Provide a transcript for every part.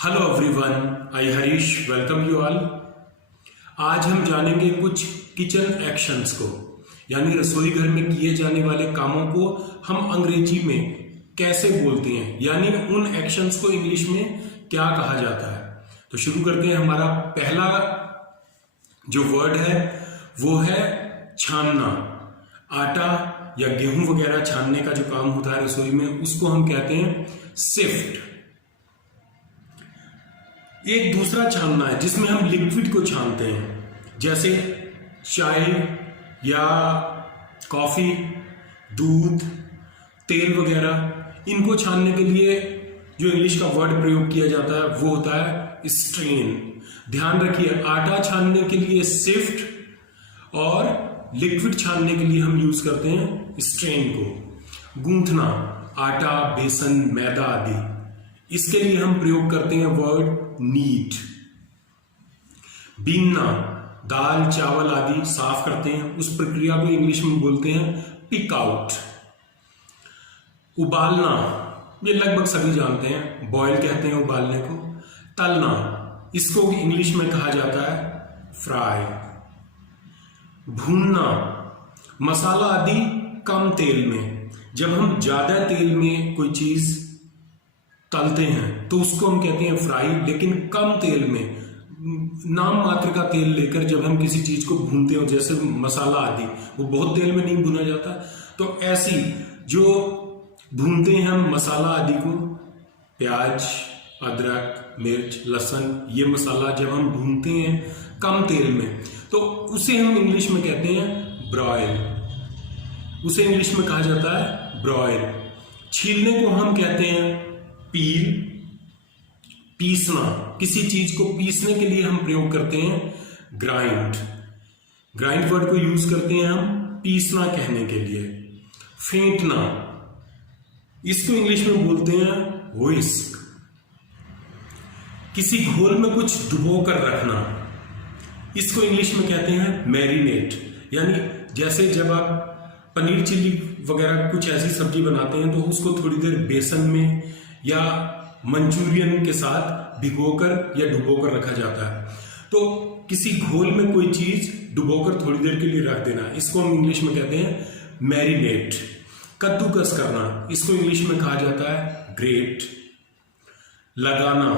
Hello everyone, I Harish welcome you all. आज हम जानेंगे कुछ किचन एक्शंस को, यानी रसोई घर में किए जाने वाले कामों को हम अंग्रेजी में कैसे बोलते हैं, यानी उन एक्शंस को इंग्लिश में क्या कहा जाता है। तो शुरू करते हैं। हमारा पहला जो वर्ड है वो है छानना। आटा या गेहूं वगैरह छानने का जो काम होता है रसोई में, उसको हम कहते हैं सिफ्ट। एक दूसरा छानना है जिसमें हम लिक्विड को छानते हैं, जैसे चाय या कॉफी, दूध, तेल वगैरह। इनको छानने के लिए जो इंग्लिश का वर्ड प्रयोग किया जाता है वो होता है स्ट्रेन। ध्यान रखिए, आटा छानने के लिए सिफ्ट और लिक्विड छानने के लिए हम यूज करते हैं स्ट्रेन को। गूंथना, आटा, बेसन, मैदा आदि, इसके लिए हम प्रयोग करते हैं वर्ड नीड। बीनना, दाल, चावल आदि साफ करते हैं, उस प्रक्रिया को इंग्लिश में बोलते हैं पिक आउट। उबालना, ये लगभग सभी जानते हैं, बॉयल कहते हैं उबालने को। तलना, इसको इंग्लिश में कहा जाता है फ्राई। भूनना, मसाला आदि कम तेल में। जब हम ज्यादा तेल में कोई चीज तलते हैं तो उसको हम कहते हैं फ्राई, लेकिन कम तेल में, नाम मात्र का तेल लेकर जब हम किसी चीज को भूनते हो, जैसे मसाला आदि, वो बहुत तेल में नहीं भुना जाता। तो ऐसी जो भूनते हैं हम मसाला आदि को, प्याज, अदरक, मिर्च, लहसुन, ये मसाला जब हम भूनते हैं कम तेल में, तो उसे हम इंग्लिश में कहते हैं ब्रॉयल। उसे इंग्लिश में कहा जाता है ब्रॉयल। छीलने को हम कहते हैं पील। पीसना, किसी चीज को पीसने के लिए हम प्रयोग करते हैं ग्राइंड। ग्राइंड वर्ड को यूज करते हैं हम पीसना कहने के लिए। फेंटना, इसको इंग्लिश में बोलते हैं व्हिस्क। किसी घोल में कुछ डुबो कर रखना, इसको इंग्लिश में कहते हैं मैरिनेट। यानी जैसे जब आप पनीर चिल्ली वगैरह कुछ ऐसी सब्जी बनाते हैं तो उसको थोड़ी देर बेसन में या मंचूरियन के साथ भिगोकर या डुबोकर रखा जाता है। तो किसी घोल में कोई चीज डुबोकर थोड़ी देर के लिए रख देना, इसको हम इंग्लिश में कहते हैं मैरिनेट। कद्दूकस करना, इसको इंग्लिश में कहा जाता है ग्रेट। लगाना,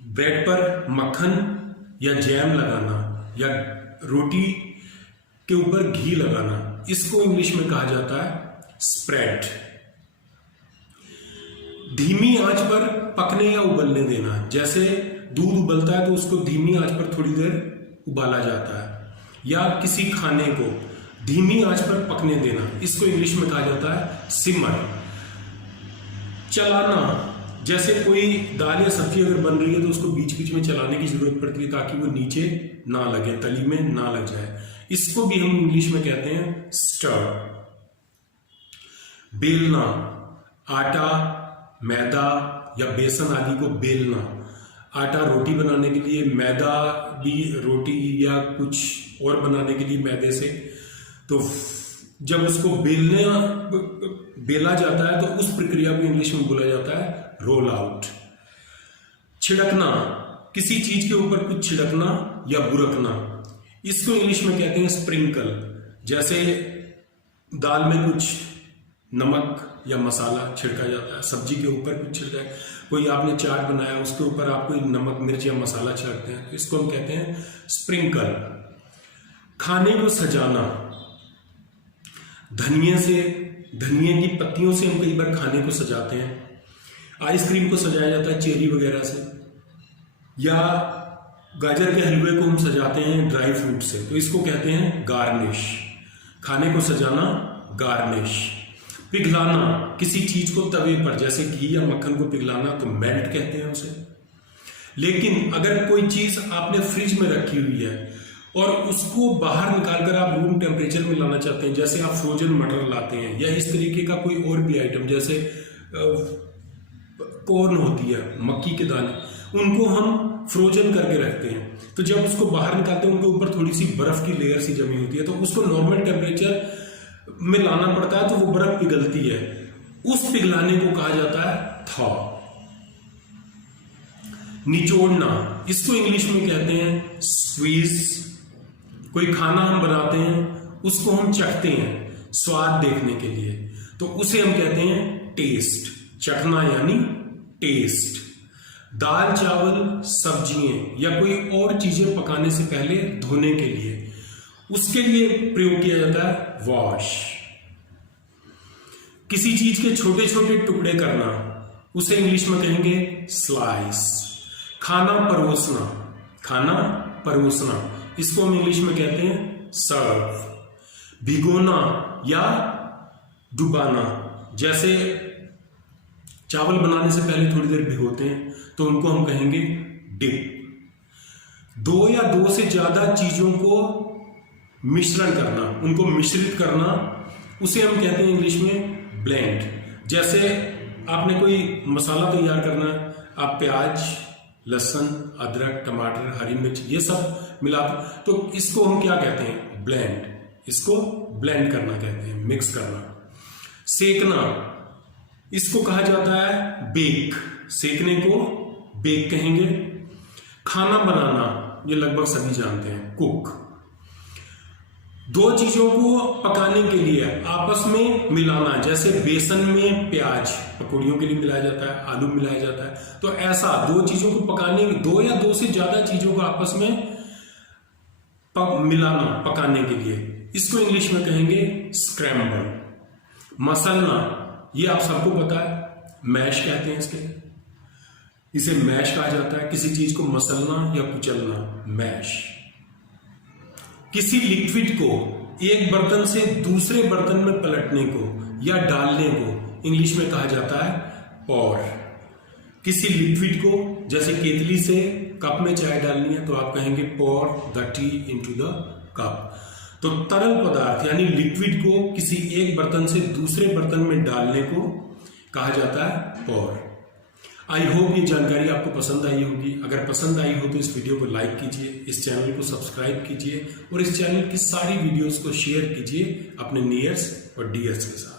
ब्रेड पर मक्खन या जैम लगाना या रोटी के ऊपर घी लगाना, इसको इंग्लिश में कहा जाता है स्प्रेड। धीमी आंच पर पकने या उबलने देना, जैसे दूध उबलता है तो उसको धीमी आंच पर थोड़ी देर उबाला जाता है, या किसी खाने को धीमी आंच पर पकने देना, इसको इंग्लिश में कहा जाता है सिमर। चलाना, जैसे कोई दाल या सब्जी अगर बन रही है तो उसको बीच बीच में चलाने की जरूरत पड़ती है ताकि वो नीचे ना लगे, तली में ना लग जाए, इसको भी हम इंग्लिश में कहते हैं स्टर। बेलना, आटा, मैदा या बेसन आदि को बेलना। आटा रोटी बनाने के लिए, मैदा भी रोटी या कुछ और बनाने के लिए मैदे से। तो जब उसको बेला जाता है तो उस प्रक्रिया को इंग्लिश में बोला जाता है रोल आउट। छिड़कना, किसी चीज के ऊपर कुछ छिड़कना या बुरकना, इसको इंग्लिश में कहते हैं स्प्रिंकल। जैसे दाल में कुछ नमक या मसाला छिड़का जाता है, सब्जी के ऊपर कुछ छिड़का है, कोई आपने चाट बनाया उसके ऊपर आप कोई नमक, मिर्च या मसाला छिड़कते हैं, तो इसको हम कहते हैं स्प्रिंकल। खाने को सजाना, धनिए की पत्तियों से हम कई बार खाने को सजाते हैं। आइसक्रीम को सजाया जाता है चेरी वगैरह से, या गाजर के हलवे को हम सजाते हैं ड्राई फ्रूट से, तो इसको कहते हैं गार्निश। खाने को सजाना गार्निश। पिघलाना, किसी चीज को तवे पर, जैसे घी या मक्खन को पिघलाना, तो मेल्ट कहते हैं उसे। लेकिन अगर कोई चीज आपने फ्रिज में रखी हुई है और उसको बाहर निकालकर आप रूम टेम्परेचर में लाना चाहते हैं, जैसे आप फ्रोजन मटर लाते हैं या इस तरीके का कोई और भी आइटम, जैसे कॉर्न होती है, मक्की के दाने, उनको हम फ्रोजन करके रखते हैं, तो जब उसको बाहर निकालते हैं उनके ऊपर थोड़ी सी बर्फ की लेयर सी जमी होती है, तो उसको नॉर्मल टेम्परेचर में लाना पड़ता है तो वो बर्फ पिघलती है, उस पिघलाने को कहा जाता है थॉ। निचोड़ना, इसको इंग्लिश में कहते हैं स्क्वीज। कोई खाना हम बनाते हैं, उसको हम चखते हैं स्वाद देखने के लिए, तो उसे हम कहते हैं टेस्ट। चखना यानी टेस्ट। दाल चावल सब्जियां या कोई और चीजें पकाने से पहले धोने के लिए, उसके लिए प्रयोग किया जाता है वॉश। किसी चीज के छोटे छोटे टुकड़े करना, उसे इंग्लिश में कहेंगे स्लाइस। खाना परोसना, खाना परोसना, इसको हम इंग्लिश में कहते हैं सर्व। भिगोना या डुबाना, जैसे चावल बनाने से पहले थोड़ी देर भिगोते हैं तो उनको हम कहेंगे डिप। दो या दो से ज्यादा चीजों को मिश्रण करना, उनको मिश्रित करना, उसे हम कहते हैं इंग्लिश में ब्लेंड। जैसे आपने कोई मसाला तैयार करना है, आप प्याज, लहसुन, अदरक, टमाटर, हरी मिर्च ये सब मिला, तो इसको हम क्या कहते हैं? ब्लेंड। इसको ब्लेंड करना कहते हैं, मिक्स करना। सेकना, इसको कहा जाता है बेक। सेकने को बेक कहेंगे। खाना बनाना, ये लगभग सभी जानते हैं, कुक। दो चीजों को पकाने के लिए आपस में मिलाना, जैसे बेसन में प्याज पकौड़ियों के लिए मिलाया जाता है, आलू मिलाया जाता है, तो ऐसा दो चीजों को पकाने, दो या दो से ज्यादा चीजों को आपस में मिलाना पकाने के लिए, इसको इंग्लिश में कहेंगे स्क्रैम्बल। मसलना, ये आप सबको पता है, मैश कहते हैं इसके, इसे मैश कहा जाता है। किसी चीज को मसलना या कुचलना, मैश। किसी लिक्विड को एक बर्तन से दूसरे बर्तन में पलटने को या डालने को इंग्लिश में कहा जाता है पॉर। किसी लिक्विड को, जैसे केतली से कप में चाय डालनी है तो आप कहेंगे pour the tea into the cup. तो तरल पदार्थ यानी लिक्विड को किसी एक बर्तन से दूसरे बर्तन में डालने को कहा जाता है पॉर। आई होप ये जानकारी आपको पसंद आई होगी। अगर पसंद आई हो तो इस वीडियो को लाइक कीजिए, इस चैनल को सब्सक्राइब कीजिए और इस चैनल की सारी वीडियोस को शेयर कीजिए अपने नियर्स और डियर्स के साथ।